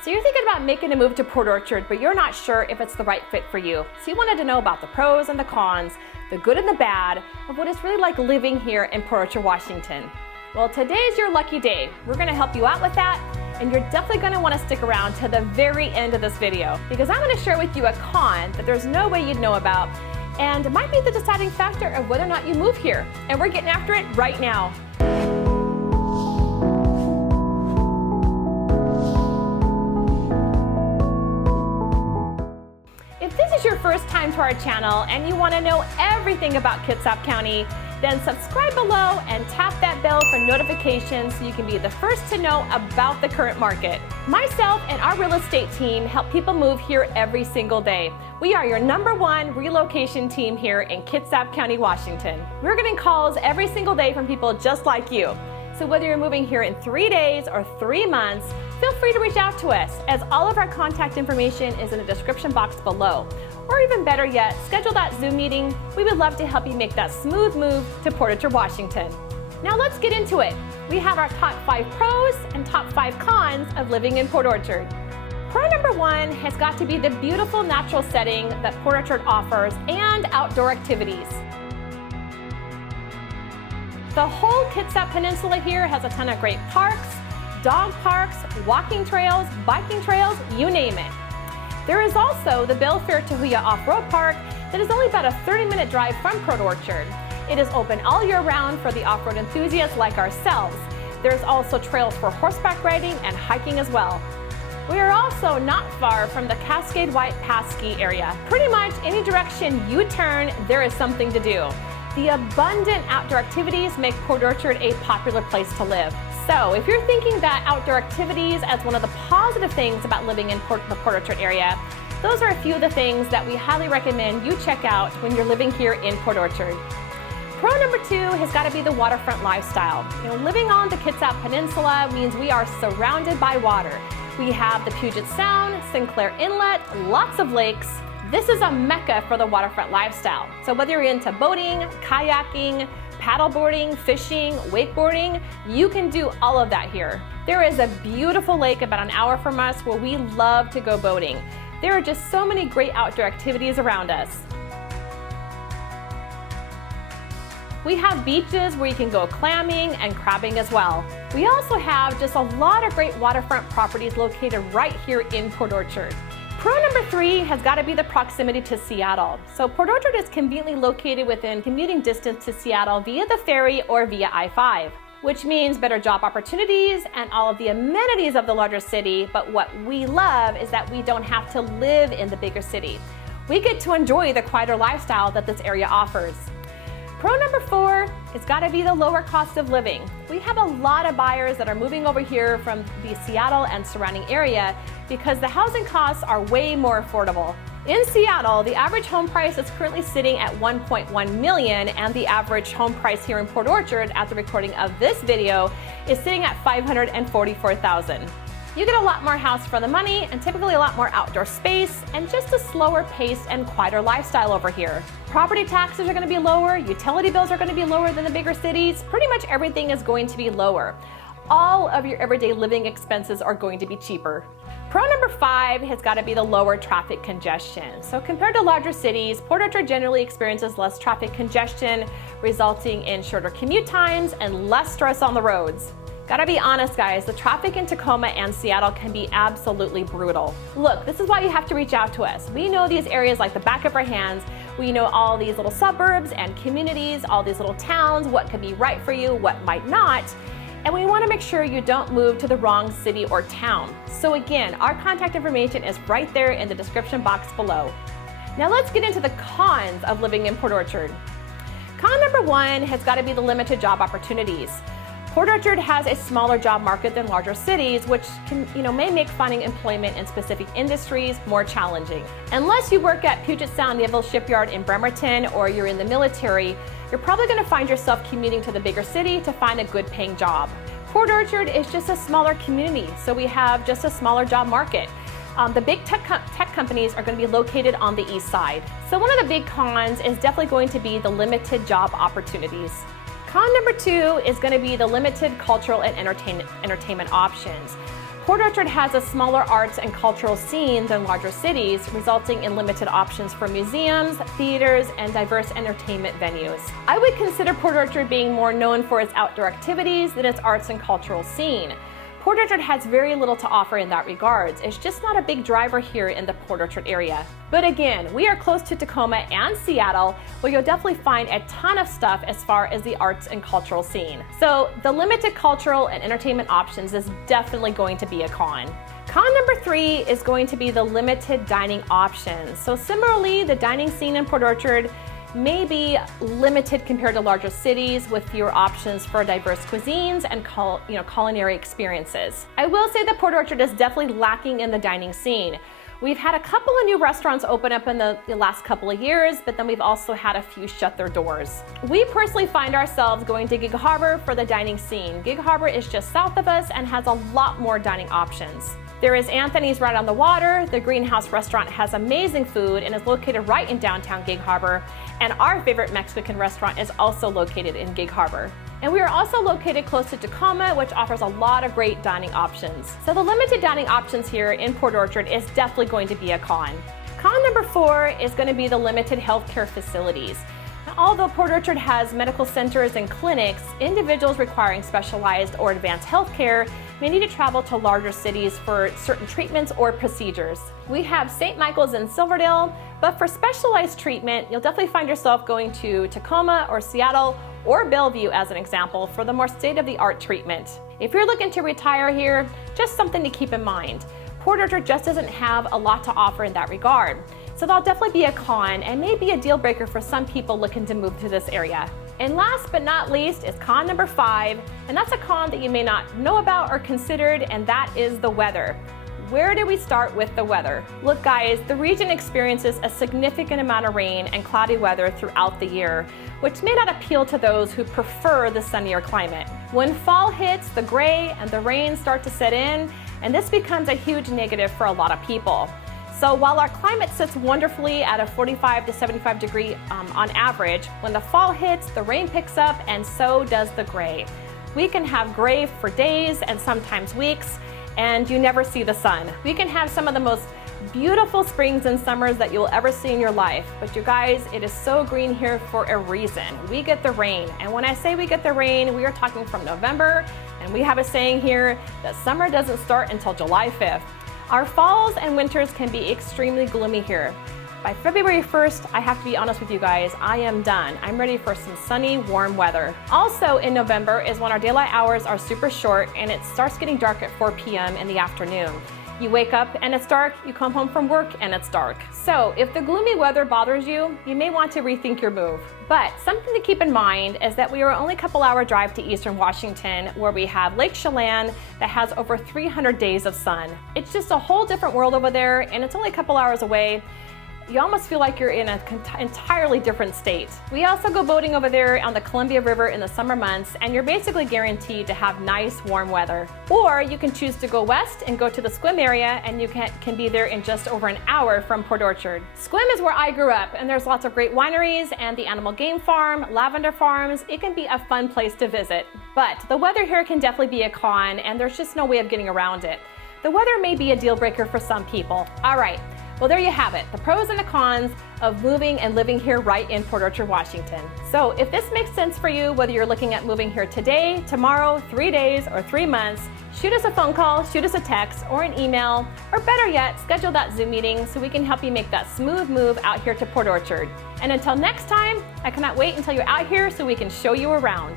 So you're thinking about making a move to Port Orchard, but you're not sure if it's the right fit for you. So you wanted to know about the pros and the cons, the good and the bad, of what it's really like living here in Port Orchard, Washington. Well, today's your lucky day. We're gonna help you out with that, and you're definitely gonna wanna stick around to the very end of this video, because I'm gonna share with you a con that there's no way you'd know about, and it might be the deciding factor of whether or not you move here. And we're getting after it right now. If this is your first time to our channel and you want to know everything about Kitsap County, then subscribe below and tap that bell for notifications so you can be the first to know about the current market. Myself and our real estate team help people move here every single day. We are your #1 relocation team here in Kitsap County, Washington. We're getting calls every single day from people just like you. So whether you're moving here in 3 days or 3 months, feel free to reach out to us, as all of our contact information is in the description box below. Or even better yet, schedule that Zoom meeting. We would love to help you make that smooth move to Port Orchard, Washington. Now let's get into it. We have our top 5 pros and top 5 cons of living in Port Orchard. Pro #1 has got to be the beautiful natural setting that Port Orchard offers and outdoor activities. The whole Kitsap Peninsula here has a ton of great parks, dog parks, walking trails, biking trails, you name it. There is also the Belfair Off-Road Park that is only about a 30-minute drive from Port Orchard. It is open all year round for the off-road enthusiasts like ourselves. There's also trails for horseback riding and hiking as well. We are also not far from the Cascade White Pass ski area. Pretty much any direction you turn, there is something to do. The abundant outdoor activities make Port Orchard a popular place to live. So if you're thinking that outdoor activities as one of the positive things about living in the Port Orchard area, those are a few of the things that we highly recommend you check out when you're living here in Port Orchard. Pro #2 has got to be the waterfront lifestyle. Living on the Kitsap Peninsula means we are surrounded by water. We have the Puget Sound, Sinclair Inlet, lots of lakes. This is a mecca for the waterfront lifestyle. So whether you're into boating, kayaking, paddleboarding, fishing, wakeboarding, you can do all of that here. There is a beautiful lake about an hour from us where we love to go boating. There are just so many great outdoor activities around us. We have beaches where you can go clamming and crabbing as well. We also have just a lot of great waterfront properties located right here in Port Orchard. Pro #3 has got to be the proximity to Seattle. So Port Orchard is conveniently located within commuting distance to Seattle via the ferry or via I-5, which means better job opportunities and all of the amenities of the larger city. But what we love is that we don't have to live in the bigger city. We get to enjoy the quieter lifestyle that this area offers. Pro #4 has got to be the lower cost of living. We have a lot of buyers that are moving over here from the Seattle and surrounding area because the housing costs are way more affordable. In Seattle, the average home price is currently sitting at $1.1 million, and the average home price here in Port Orchard at the recording of this video is sitting at $544,000. You get a lot more house for the money and typically a lot more outdoor space and just a slower paced and quieter lifestyle over here. Property taxes are going to be lower, utility bills are going to be lower than the bigger cities. Pretty much everything is going to be lower. All of your everyday living expenses are going to be cheaper. Pro #5 has got to be the lower traffic congestion. So compared to larger cities, Port Orchard generally experiences less traffic congestion, resulting in shorter commute times and less stress on the roads. Gotta be honest, guys, the traffic in Tacoma and Seattle can be absolutely brutal. Look, this is why you have to reach out to us. We know these areas like the back of our hands. We know all these little suburbs and communities, all these little towns, what could be right for you, what might not. And we want to make sure you don't move to the wrong city or town. So again, our contact information is right there in the description box below. Now let's get into the cons of living in Port Orchard. Con #1 has got to be the limited job opportunities. Port Orchard has a smaller job market than larger cities, which may make finding employment in specific industries more challenging. Unless you work at Puget Sound Naval Shipyard in Bremerton or you're in the military, you're probably going to find yourself commuting to the bigger city to find a good paying job. Port Orchard is just a smaller community, so we have just a smaller job market. The big tech companies are going to be located on the east side. So one of the big cons is definitely going to be the limited job opportunities. Con #2 is going to be the limited cultural and entertainment options. Port Orchard has a smaller arts and cultural scene than larger cities, resulting in limited options for museums, theaters, and diverse entertainment venues. I would consider Port Orchard being more known for its outdoor activities than its arts and cultural scene. Port Orchard has very little to offer in that regards. It's just not a big driver here in the Port Orchard area. But again, we are close to Tacoma and Seattle, where you'll definitely find a ton of stuff as far as the arts and cultural scene. So the limited cultural and entertainment options is definitely going to be a con. Con number 3 is going to be the limited dining options. So similarly, the dining scene in Port Orchard may be limited compared to larger cities with fewer options for diverse cuisines and culinary experiences. I will say that Port Orchard is definitely lacking in the dining scene. We've had a couple of new restaurants open up in the last couple of years, but then we've also had a few shut their doors. We personally find ourselves going to Gig Harbor for the dining scene. Gig Harbor is just south of us and has a lot more dining options. There is Anthony's right on the water. The Greenhouse restaurant has amazing food and is located right in downtown Gig Harbor. And our favorite Mexican restaurant is also located in Gig Harbor. And we are also located close to Tacoma, which offers a lot of great dining options. So the limited dining options here in Port Orchard is definitely going to be a con. Con number 4 is going to be the limited healthcare facilities. Now, although Port Orchard has medical centers and clinics, individuals requiring specialized or advanced healthcare may need to travel to larger cities for certain treatments or procedures. We have St. Michael's in Silverdale, but for specialized treatment, you'll definitely find yourself going to Tacoma or Seattle or Bellevue as an example for the more state-of-the-art treatment. If you're looking to retire here, just something to keep in mind. Port Orchard just doesn't have a lot to offer in that regard. So that'll definitely be a con and may be a deal breaker for some people looking to move to this area. And last but not least is con number 5, and that's a con that you may not know about or considered, and that is the weather. Where do we start with the weather? Look guys, the region experiences a significant amount of rain and cloudy weather throughout the year, which may not appeal to those who prefer the sunnier climate. When fall hits, the gray and the rain start to set in, and this becomes a huge negative for a lot of people. So while our climate sits wonderfully at a 45 to 75 degree on average, when the fall hits, the rain picks up and so does the gray. We can have gray for days and sometimes weeks, and you never see the sun. We can have some of the most beautiful springs and summers that you'll ever see in your life. But you guys, it is so green here for a reason. We get the rain. And when I say we get the rain, we are talking from November, and we have a saying here that summer doesn't start until July 5th. Our falls and winters can be extremely gloomy here. By February 1st, I have to be honest with you guys, I am done. I'm ready for some sunny, warm weather. Also in November is when our daylight hours are super short and it starts getting dark at 4 p.m. in the afternoon. You wake up and it's dark, you come home from work and it's dark. So if the gloomy weather bothers you, you may want to rethink your move. But something to keep in mind is that we are only a couple hour drive to Eastern Washington, where we have Lake Chelan that has over 300 days of sun. It's just a whole different world over there, and it's only a couple hours away. You almost feel like you're in an entirely different state. We also go boating over there on the Columbia River in the summer months, and you're basically guaranteed to have nice warm weather. Or you can choose to go west and go to the Sequim area, and you can be there in just over an hour from Port Orchard. Sequim is where I grew up, and there's lots of great wineries and the animal game farm, lavender farms. It can be a fun place to visit. But the weather here can definitely be a con, and there's just no way of getting around it. The weather may be a deal breaker for some people. All right. Well, there you have it, the pros and the cons of moving and living here right in Port Orchard, Washington. So if this makes sense for you, whether you're looking at moving here today, tomorrow, 3 days, or 3 months, shoot us a phone call, shoot us a text, or an email, or better yet, schedule that Zoom meeting so we can help you make that smooth move out here to Port Orchard. And until next time, I cannot wait until you're out here so we can show you around.